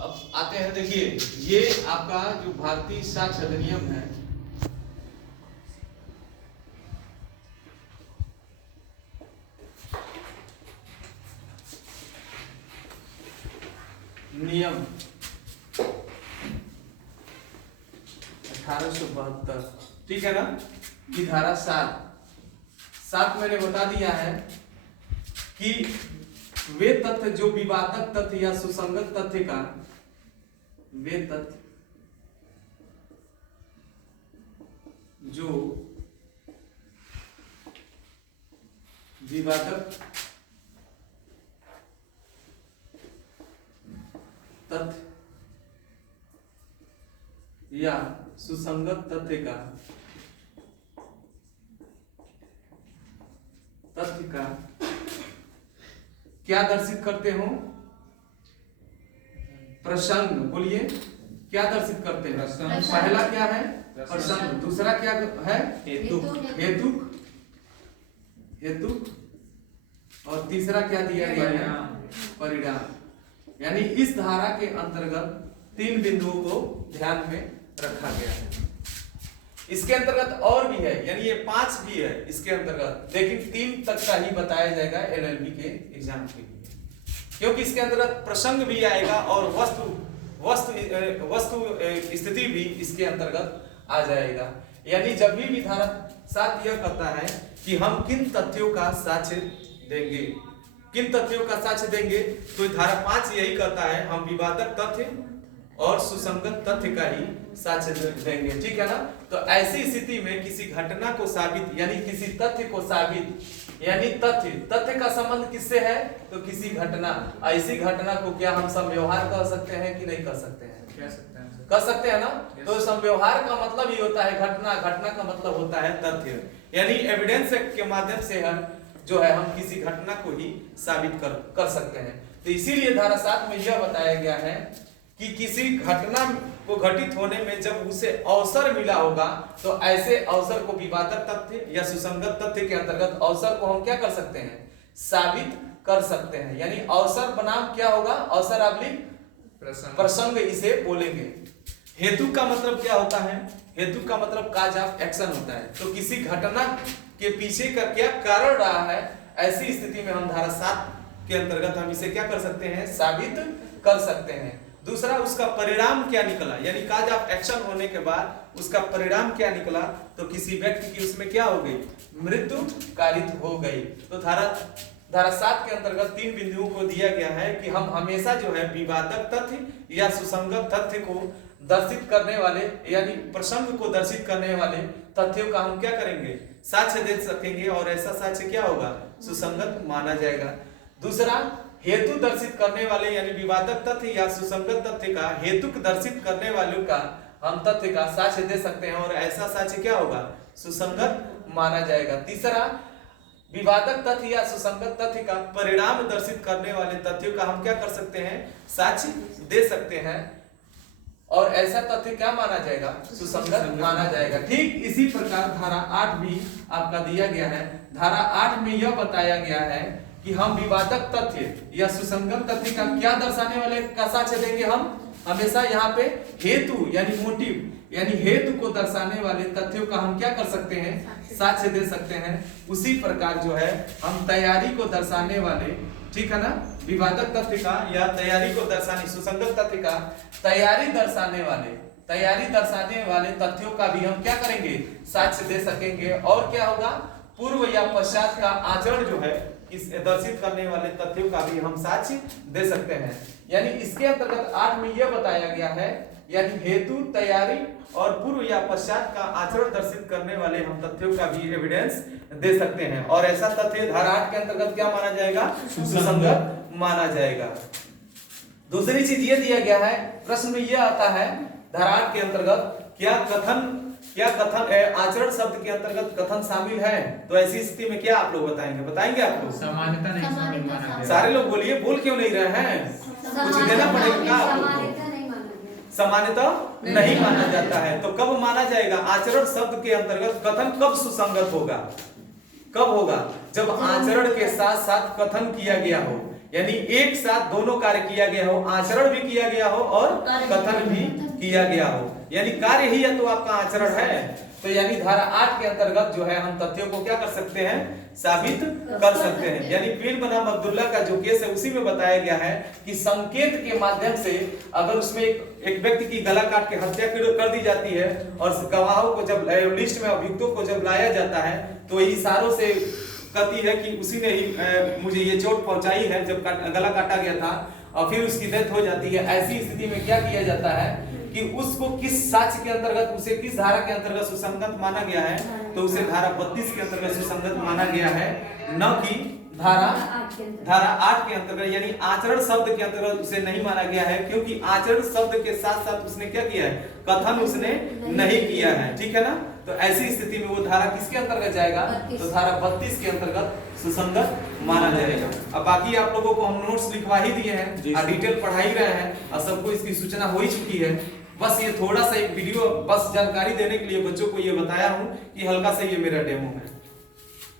अब आते हैं, देखिए ये आपका जो भारतीय साक्ष्य अधिनियम है, नियम 1872, ठीक है ना, की धारा 7 मैंने बता दिया है कि वे तथ्य जो विवादक तथ्य या सुसंगत तथ्य का, वे तथ्य जो विवादक तथ्य या सुसंगत तथ्य का क्या दर्शित करते हो? प्रसंग। बोलिए, क्या दर्शित करते हैं? पहला क्या है? प्रसंग। दूसरा क्या है? हेतुक। और तीसरा क्या दिया गया है? परिणाम। यानी इस धारा के अंतर्गत 3 बिंदुओं को ध्यान में रखा गया है। इसके अंतर्गत और भी है, यानी ये 5 भी है इसके अंतर्गत, लेकिन 3 तक का ही बताया जाएगा एलएलबी के एग्जाम के लिए, क्योंकि इसके अंतर्गत प्रसंग भी आएगा और वस्तु स्थिति भी इसके अंतर्गत आ जाएगा। यानी जब भी धारा 7 यह कहता है कि हम किन तथ्यों का साक्ष्य देंगे, तो धारा 5 यही कहता है हम विवादक तथ्य और सुसंगत तथ्य का ही साक्ष्य देंगे, ठीक है ना। तो ऐसी स्थिति में किसी घटना को साबित, यानी किसी तथ्य को साबित, यानी तथ्य का संबंध किससे है? तो किसी घटना, ऐसी घटना को क्या हम समव्यवहार कह सकते हैं कि नहीं कह सकते हैं? कह सकते हैं ना। तो समव्यवहार का मतलब ही होता है घटना का मतलब होता है तथ्य, यानी एविडेंस के माध्यम से हम जो है हम किसी घटना को ही साबित कर सकते हैं। तो इसीलिए धारा 7 में यह बताया गया है कि किसी घटना को घटित होने में जब उसे अवसर मिला होगा, तो ऐसे अवसर को विवादक तथ्य या सुसंगत तथ्य के अंतर्गत अवसर को हम क्या कर सकते हैं? साबित कर सकते हैं। यानी अवसर बनाम क्या होगा? अवसर अवलिक प्रसंग इसे बोलेंगे। हेतु का मतलब क्या होता है? हेतु का मतलब काज ऑफ एक्शन होता है। तो किसी घटना के पीछे का क्या कारण रहा है, ऐसी स्थिति में हम धारा 7 के अंतर्गत हम इसे क्या कर सकते हैं? साबित कर सकते हैं। दूसरा, उसका परिणाम क्या निकला, यानी काज ऑफ एक्शन होने के बाद उसका परिणाम क्या निकला, तो किसी व्यक्ति की उसमें क्या हो गई? मृत्यु कारित हो गई। तो धारा 7 के अंतर्गत 3 बिंदुओं को दिया गया है कि हम हमेशा जो है विवादक तथ्य या सुसंगत तथ्य को दर्शित करने वाले, यानी प्रसंग को दर्शित करने वाले तथ्यों का हम क्या करेंगे? साक्ष्य दे सकेंगे, और ऐसा साक्ष्य क्या होगा? सुसंगत माना जाएगा। दूसरा, हेतु दर्शित करने वाले, यानी विवादक तथ्य या सुसंगत तथ्य का हेतुक दर्शित करने वालों का हम तथ्य का साक्ष्य दे सकते हैं, और ऐसा साक्ष्य क्या होगा? सुसंगत माना जाएगा। तीसरा, विवादक तथ्य या सुसंगत तथ्य का परिणाम दर्शित करने वाले तथ्यों का हम क्या कर सकते हैं? साक्ष्य दे सकते हैं, और ऐसा तथ्य क्या माना जाएगा? सुसंगत माना जाएगा। ठीक इसी प्रकार धारा 8 भी आपका दिया गया है। धारा 8 में यह बताया गया है कि हम विवादक तथ्य या सुसंगत तथ्य का क्या दर्शाने वाले का साक्ष्य देंगे? हम हमेशा यहाँ पे हेतु यानी मोटिव, यानी हेतु को दर्शाने वाले तथ्यों का हम क्या कर सकते हैं? साक्ष्य दे सकते हैं। उसी प्रकार जो है हम तैयारी को दर्शाने वाले, ठीक है ना, विवादक तथ्य का या तैयारी को दर्शाने, सुसंगत तथ्य का तैयारी दर्शाने वाले तथ्यों का भी हम क्या करेंगे? साक्ष्य दे सकेंगे। और क्या होगा? पूर्व या पश्चात का आचरण जो है इस दर्शित करने वाले तथ्यों का भी हम साक्ष्य दे सकते हैं। यानी इसके अंतर्गत 8 में यह बताया गया है, यानी हेतु, तैयारी और पूर्व या पश्चात का आचरण दर्शित करने वाले हम तथ्यों का भी एविडेंस दे सकते हैं, और ऐसा तथ्य धारा 8 के अंतर्गत क्या माना जाएगा? सुसंगत माना जाएगा। दूसरी चीज ये दिया गया है, प्रश्न में यह आता है धारा 8 के अंतर्गत क्या कथन आचरण शब्द के अंतर्गत कथन शामिल है? तो ऐसी स्थिति में क्या आप लोग बताएंगे आप लोग? सामान्यता नहीं शामिल माना गया। सारे लोग बोलिए, बोल क्यों नहीं रहे हैं? कुछ देना पड़ेगा आप लोग को। सामान्यता नहीं माना जाता है। तो कब माना जाएगा? आचरण शब्द के अंतर्गत कथन कब सुसंगत होगा? कब होगा? जब आचरण के साथ साथ कथन किया गया हो, यानी एक साथ दोनों कार्य किया गया हो, आचरण भी किया गया हो और कथन भी किया गया हो, यानी कार्य ही या तो आपका आचरण है। तो यानी धारा 8 के अंतर्गत जो है हम तथ्यों को क्या कर सकते हैं, साबित कर सकते हैं। यानी पीर बनाम अब्दुल्ला का जो केस है उसी में बताया गया है कि संकेत के माध्यम से अगर उसमें एक व्यक्ति की गला काट के हत्या कर दी जाती है और गवाहों को जब लिस्ट में अभियुक्तों को जब लाया जाता है तो इशारों से कहती है कि उसी ने ही मुझे ये चोट पहुंचाई है जब गला काटा गया था, और फिर उसकी डेथ हो जाती है। ऐसी स्थिति में क्या किया जाता है कि उसको किस साक्ष्य के अंतर्गत, उसे किस धारा के अंतर्गत सुसंगत माना गया है, तो उसे धारा 32 के अंतर्गत सुसंगत माना गया है, न कि धारा 8 के अंतर्गत, यानी आचरण शब्द के अंतर्गत उसे नहीं माना गया है, क्योंकि आचरण शब्द के साथ साथ उसने क्या किया है, कथन उसने नहीं किया है। ठीक है ना, तो ऐसी स्थिति में वो धारा किसके अंतर्गत जाएगा, तो धारा 32 के अंतर्गत सुसंगत माना जाएगा। अब बाकी आप लोगों को हम नोट्स लिखवा ही दिए हैं और डिटेल पढ़ा ही रहे हैं और सबको इसकी सूचना हो ही चुकी है। बस ये थोड़ा सा एक वीडियो बस जानकारी देने के लिए बच्चों को ये बताया हूं कि हल्का सा ये मेरा डेमो है।